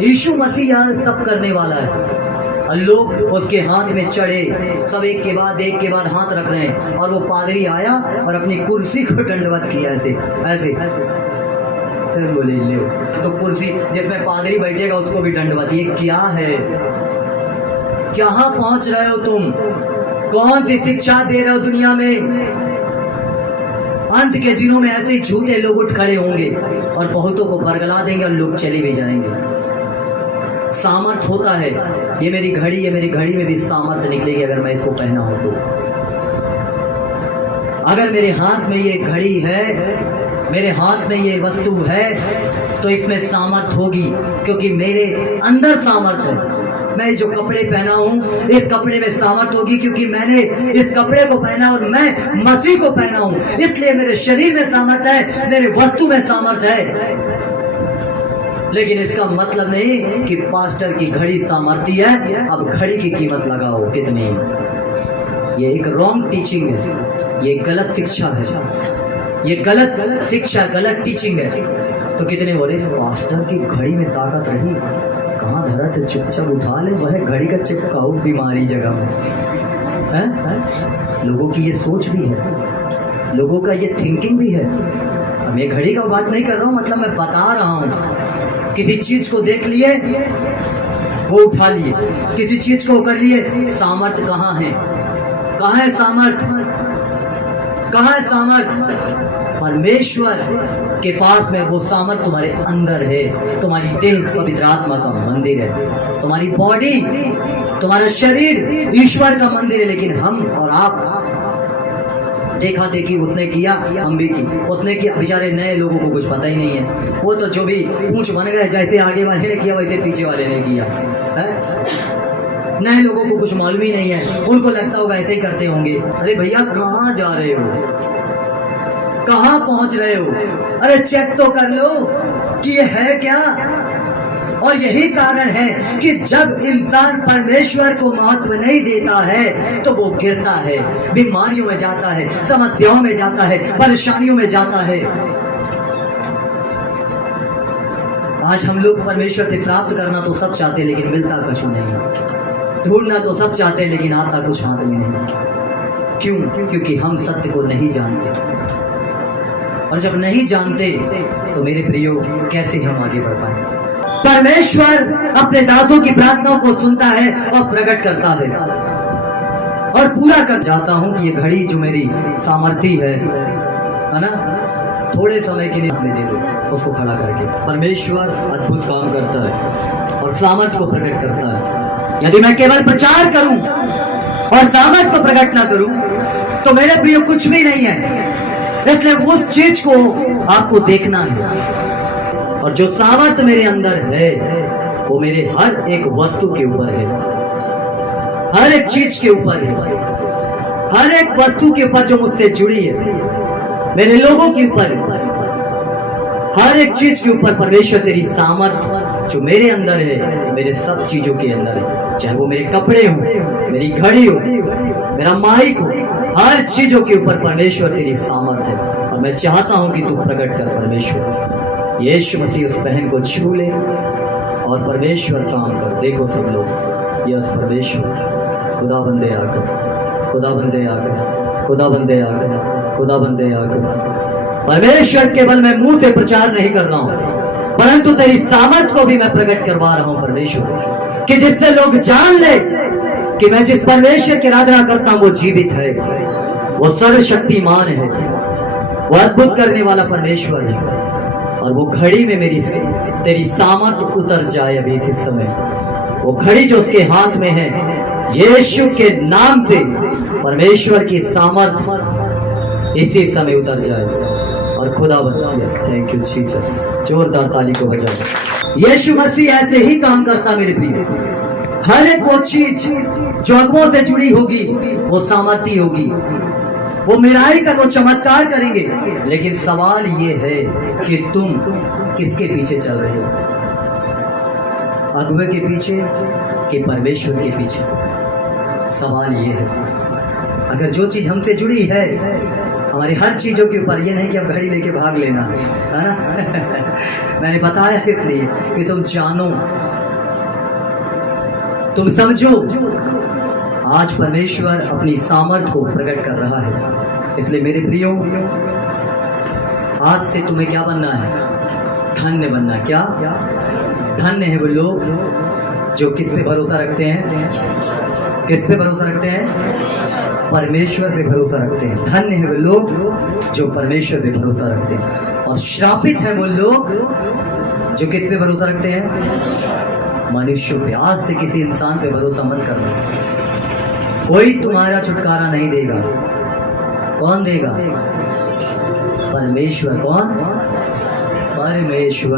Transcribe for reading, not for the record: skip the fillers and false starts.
यीशु मसीह यह सब करने वाला है। और लोग उसके हाथ में चढ़े, सब एक के बाद हाथ रख रहे हैं। और वो पादरी आया और अपनी कुर्सी को दंडवत किया ऐसे ऐसे। फिर बोले ले तो कुर्सी जिसमें पादरी बैठेगा उसको भी दंडवत। ये क्या है? कहाँ पहुंच रहे हो तुम? कौन सी शिक्षा दे रहे हो दुनिया में? अंत के दिनों में ऐसे ही झूठे लोग उठ खड़े होंगे और बहुतों को बरगला देंगे और लोग चले भी जाएंगे। सामर्थ होता है। ये मेरी घड़ी में भी सामर्थ निकलेगी अगर मैं इसको पहना हो तो। अगर मेरे हाथ में ये घड़ी है, मेरे हाथ में ये वस्तु है, तो इसमें सामर्थ होगी, क्योंकि मेरे अंदर सामर्थ है। मैं जो कपड़े पहना हूँ, इस कपड़े में सामर्थ होगी क्योंकि मैंने इस कपड़े को पहना और मैं मसीह को पहना हूँ, इसलिए मेरे शरीर में सामर्थ है, मेरे वस्तु में सामर्थ है। लेकिन इसका मतलब नहीं कि पास्टर की घड़ी सामर्थी है, अब घड़ी की कीमत लगाओ कितनी। ये एक रॉन्ग टीचिंग है, ये गलत शिक्षा है, ये गलत शिक्षा, गलत टीचिंग है। तो कितने बोले पास्टर की घड़ी में ताकत रही, कहाँ धरा थे, चुपचाप उठा ले, वह घड़ी का चिपकाओ बीमारी जगह में है। लोगों की ये सोच भी है, लोगों का ये थिंकिंग भी है। अब ये घड़ी का बात नहीं कर रहा हूँ, मतलब मैं बता रहा हूँ। किसी चीज को देख लिए वो उठा लिए, किसी चीज को कर लिए, सामर्थ कहाँ है? कहाँ है सामर्थ? कहाँ है सामर्थ? परमेश्वर के पास में वो सामर्थ तुम्हारे अंदर है। तुम्हारी देह पवित्र आत्मा का मंदिर है, तुम्हारी बॉडी, तुम्हारा शरीर ईश्वर का मंदिर है। लेकिन हम और आप देखा देखी उसने किया, हम भी की, उसने किया। बेचारे नए लोगों को कुछ पता ही नहीं है, वो तो जो भी पूंछ बन गए, जैसे आगे वाले ने किया वैसे पीछे वाले ने किया है। नए लोगों को कुछ मालूम ही नहीं है, उनको लगता होगा ऐसे ही करते होंगे। अरे भैया कहाँ जा रहे हो? कहाँ पहुंच रहे हो? अरे चेक तो कर लो कि ये है क्या। और यही कारण है कि जब इंसान परमेश्वर को महत्व नहीं देता है तो वो गिरता है, बीमारियों में जाता है, समस्याओं में जाता है, परेशानियों में जाता है। आज हम लोग परमेश्वर से प्राप्त करना तो सब चाहते हैं, लेकिन मिलता कुछ नहीं। ढूंढना तो सब चाहते हैं, लेकिन आता कुछ हाथ में नहीं। क्यों? क्योंकि हम सत्य को नहीं जानते। और जब नहीं जानते तो मेरे प्रियो कैसे हम आगे बढ़ पाए? परमेश्वर अपने दासों की प्रार्थनाओं को सुनता है और प्रकट करता है और पूरा कर जाता हूं कि ये घड़ी जो मेरी सामर्थी है ना, थोड़े समय के लिए हमें दे दो, उसको खड़ा करके। परमेश्वर अद्भुत काम करता है और सामर्थ को प्रकट करता है। यदि मैं केवल प्रचार करूं और सामर्थ को प्रकट ना करूं तो मेरे प्रिय कुछ भी नहीं है। इसलिए उस चीज को आपको देखना है, और जो सामर्थ मेरे अंदर है वो मेरे हर एक वस्तु के ऊपर है, हर एक चीज के ऊपर है, हर एक वस्तु के ऊपर जो मुझसे जुड़ी है, मेरे लोगों के ऊपर, हर एक चीज के ऊपर। परमेश्वर तेरी सामर्थ जो मेरे अंदर है, मेरे सब चीजों के अंदर है, चाहे वो मेरे कपड़े हो, मेरी घड़ी हो, मेरा माइक हो, हर चीजों के ऊपर परमेश्वर तेरी सामर्थ है। और मैं चाहता हूं कि तू प्रकट कर परमेश्वर। यीशु मसीह उस बहन को छू ले और परमेश्वर काम कर। देखो सब लोग, यस परमेश्वर, खुदा बंदे आकर, खुदा बंदे आकर, खुदा बंदे आकर, खुदा बंदे आकर। परमेश्वर केवल मैं मुंह से प्रचार नहीं कर रहा हूं, परंतु तेरी सामर्थ को भी मैं प्रकट करवा रहा हूं परमेश्वर, कि जिससे लोग जान ले कि मैं जिस परमेश्वर की आराधना करता हूं वो जीवित है, वो सर्वशक्तिमान है, वो अद्भुत करने वाला परमेश्वर है। और वो घड़ी में मेरी तेरी सामर्थ उतर जाए अभी इस समय। वो घड़ी जो उसके हाथ में है, यीशु के नाम से परमेश्वर की सामर्थ इसी समय उतर जाए। और खुदा यस, थैंक यू जीसस, जोरदार ताली को बजाओ। यीशु मसीह ऐसे ही काम करता मेरे प्रिय। हर एक वो चीज जो अगुओं से जुड़ी होगी वो सामर्थी होगी, वो मिराई कर, वो चमत्कार करेंगे। लेकिन सवाल ये है कि तुम किसके पीछे चल रहे हो? अगुए के पीछे कि परमेश्वर के पीछे? सवाल ये है। अगर जो चीज हमसे जुड़ी है, हमारी हर चीजों के ऊपर, ये नहीं कि अब घड़ी लेके भाग लेना है ना मैंने बताया इसलिए कि तुम जानो तुम समझो, आज परमेश्वर अपनी सामर्थ को प्रकट कर रहा है। इसलिए मेरे प्रियो, आज से तुम्हें क्या बनना है? धन्य बनना। क्या? धन्य है वो लोग जो किस पे भरोसा रखते हैं? किस पे भरोसा रखते हैं? परमेश्वर पे भरोसा रखते हैं। धन्य है वो लोग जो परमेश्वर पे भरोसा रखते हैं। और श्रापित है वो लोग जो किस पे भरोसा रखते हैं? मनुष्यों पे। आज से किसी इंसान पे भरोसा मत करना। कोई तुम्हारा छुटकारा नहीं देगा। कौन देगा? परमेश्वर। कौन? परमेश्वर।